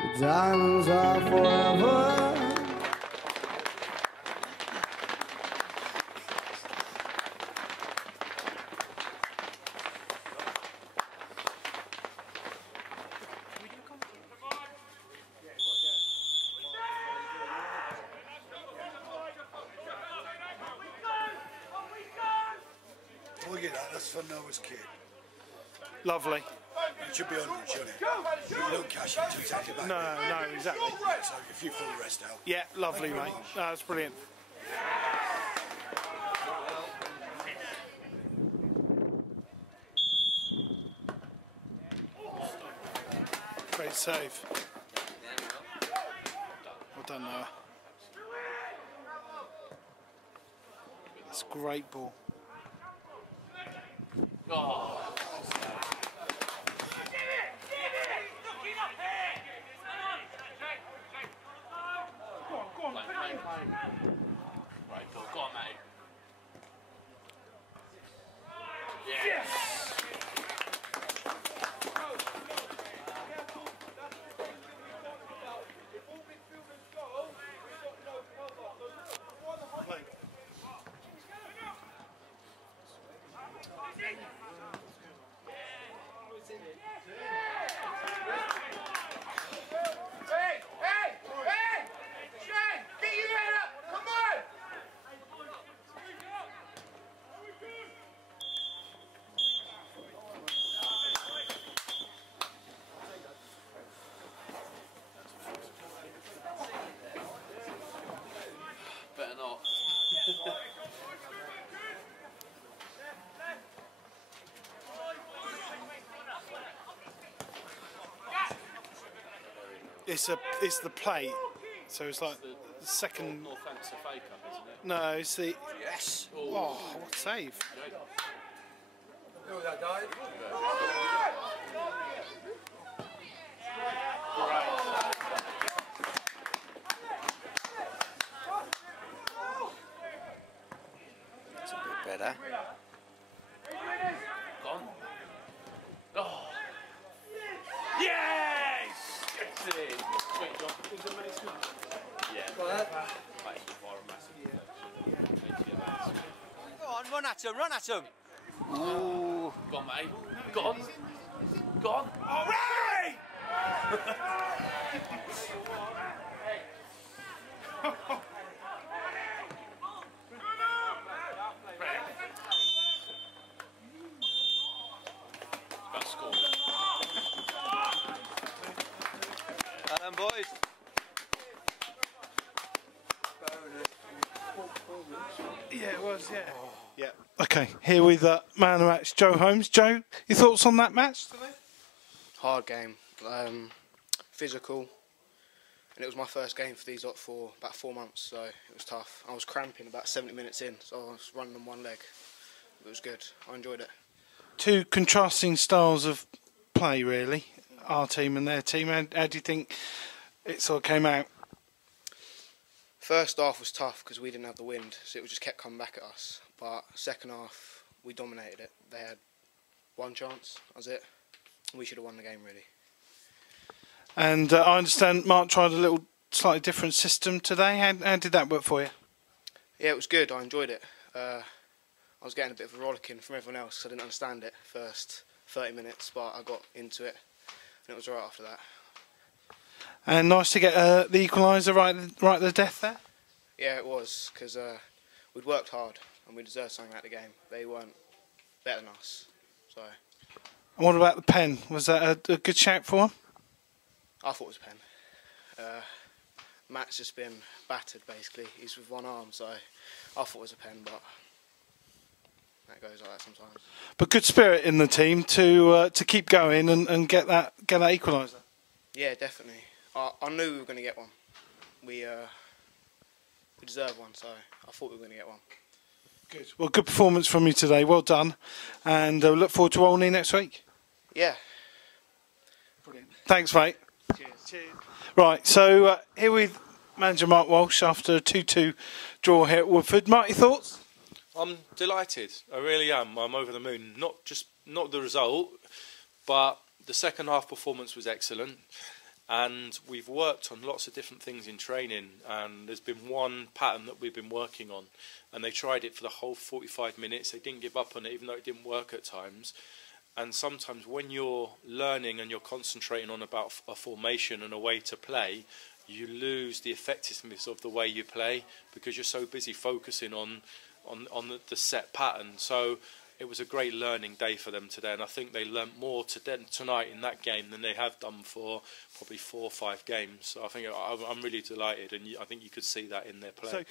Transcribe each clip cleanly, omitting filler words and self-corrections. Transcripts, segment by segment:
The diamonds are forever. Look at that, that's for Noah's kid. Lovely. It should be 100, shouldn't it? You don't cash it until you take it back. No, exactly. Yeah, so if you pull the rest out. Yeah, lovely, mate. No, that's brilliant. Great save. Well done, Noah. That's a great ball. Oh. Go on, right, go on, mate. Yes! Better not. It's the plate, so it's like the second. No offence to fake up, isn't it? No, it's the. Yes. Oh, what a save! Look at that, Dave. It's a bit better. Gone. Oh. Yes! Gets it in. Sweet job. Yeah. Go on, run at him, run at him. Ooh. Go on, mate. Go on. Go on. Hooray! About to score. Well done, boys. Yeah, it was. Yeah. Yeah. Okay, here with man of the match, Joe Holmes. Joe, your thoughts on that match today? Hard game, physical, and it was my first game for these lot for about 4 months, so it was tough. I was cramping about 70 minutes in, so I was running on one leg. It was good. I enjoyed it. Two contrasting styles of play, really. Our team and their team. How do you think it sort of came out? First half was tough because we didn't have the wind, so it just kept coming back at us. But second half, we dominated it. They had one chance, that was it. We should have won the game, really. And I understand Mark tried a little slightly different system today. How did that work for you? Yeah, it was good. I enjoyed it. I was getting a bit of a rollicking from everyone else. I didn't understand it first 30 minutes, but I got into it, and it was all right after that. And nice to get the equaliser right at the death there. Yeah, it was, because we'd worked hard and we deserved something out of the game. They weren't better than us, so. And what about the pen? Was that a good shout for one? I thought it was a pen. Matt's just been battered, basically. He's with one arm, so I thought it was a pen, but that goes like that sometimes. But good spirit in the team to keep going and get that equaliser. Yeah, definitely. I knew we were going to get one. We deserve one, so I thought we were going to get one. Good. Well, good performance from you today. Well done. And look forward to Olney next week. Yeah. Brilliant. Thanks, mate. Cheers. Right, so here with manager Mark Walsh after a 2-2 draw here at Woodford. Mark, your thoughts? I'm delighted. I really am. I'm over the moon. Not the result, but the second half performance was excellent. And we've worked on lots of different things in training, and there's been one pattern that we've been working on, and they tried it for the whole 45 minutes. They didn't give up on it, even though it didn't work at times. And sometimes when you're learning and you're concentrating on about a formation and a way to play, you lose the effectiveness of the way you play because you're so busy focusing on the set pattern. So it was a great learning day for them today, and I think they learnt more tonight in that game than they have done for probably 4 or 5 games. So I think I'm really delighted, and I think you could see that in their play. So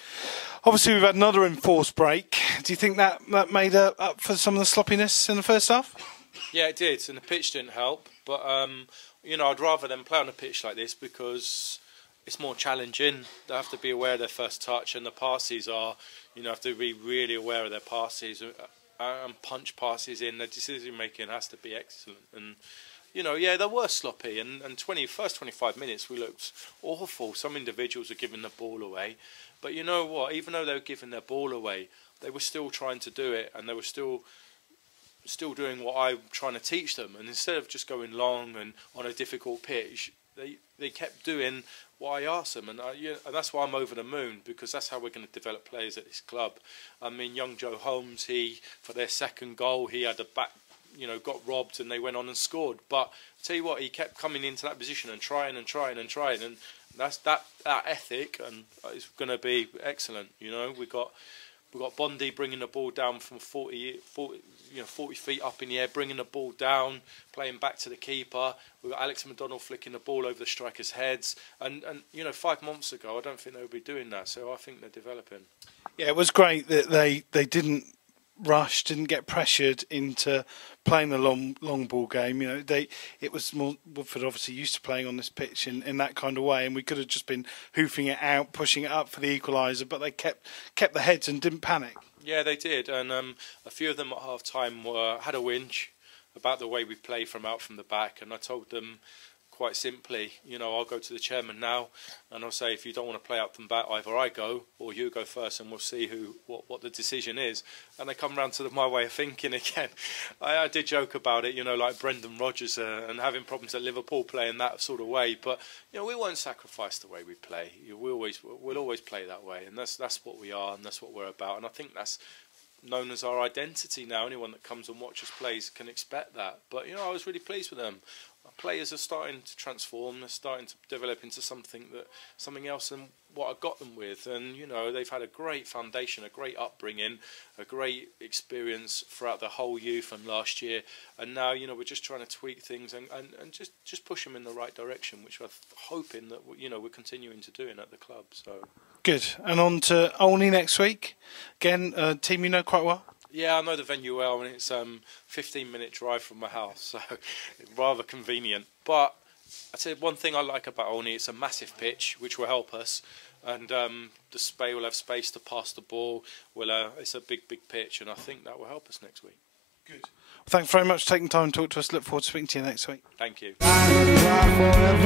obviously we've had another enforced break. Do you think that made up for some of the sloppiness in the first half? Yeah, it did, and the pitch didn't help. But you know, I'd rather them play on a pitch like this because it's more challenging. They have to be aware of their first touch, and the passes are, you know, have to be really aware of their passes and punch passes in. Their decision making has to be excellent. And you know, yeah, they were sloppy. And first 25 minutes we looked awful. Some individuals were giving the ball away, but you know what? Even though they were giving their ball away, they were still trying to do it, and they were still doing what I'm trying to teach them. And instead of just going long and on a difficult pitch, they kept doing what I asked them, and that's why I'm over the moon, because that's how we're going to develop players at this club. I mean, young Joe Holmes, for their second goal, he had a back, you know, got robbed, and they went on and scored. But I tell you what, he kept coming into that position and trying, and that's that ethic, and it's going to be excellent. You know, we've got Bondi bringing the ball down from 40 feet up in the air, bringing the ball down, playing back to the keeper. We've got Alex McDonald flicking the ball over the strikers' heads. And you know, 5 months ago, I don't think they would be doing that. So I think they're developing. Yeah, it was great that they didn't rush, didn't get pressured into playing the long ball game. You know, it was more, Woodford obviously used to playing on this pitch in that kind of way, and we could have just been hoofing it out, pushing it up for the equaliser, but they kept the heads and didn't panic. Yeah, they did, and a few of them at half time had a whinge about the way we play from the back, and I told them quite simply, you know, I'll go to the chairman now, and I'll say, if you don't want to play up from back, either I go or you go first, and we'll see what the decision is. And they come round to my way of thinking again. I did joke about it, you know, like Brendan Rodgers and having problems at Liverpool playing that sort of way, but you know, we won't sacrifice the way we play. We'll always play that way, and that's what we are, and that's what we're about. And I think that's known as our identity now. Anyone that comes and watches plays can expect that. But you know, I was really pleased with them. Players are starting to transform. They're starting to develop into something else than what I got them with. And you know, they've had a great foundation, a great upbringing, a great experience throughout the whole youth and last year. And now, you know, we're just trying to tweak things and just push them in the right direction, which I'm hoping that, you know, we're continuing to do at the club. So good. And on to Olney next week. Again, a team you know quite well. Yeah, I know the venue well, and it's 15-minute drive from my house, so rather convenient. But I tell you one thing I like about Olney, it's a massive pitch, which will help us, and we'll have space to pass the ball. It's a big pitch, and I think that will help us next week. Good. Well, thanks very much for taking time to talk to us. Look forward to speaking to you next week. Thank you. Forever.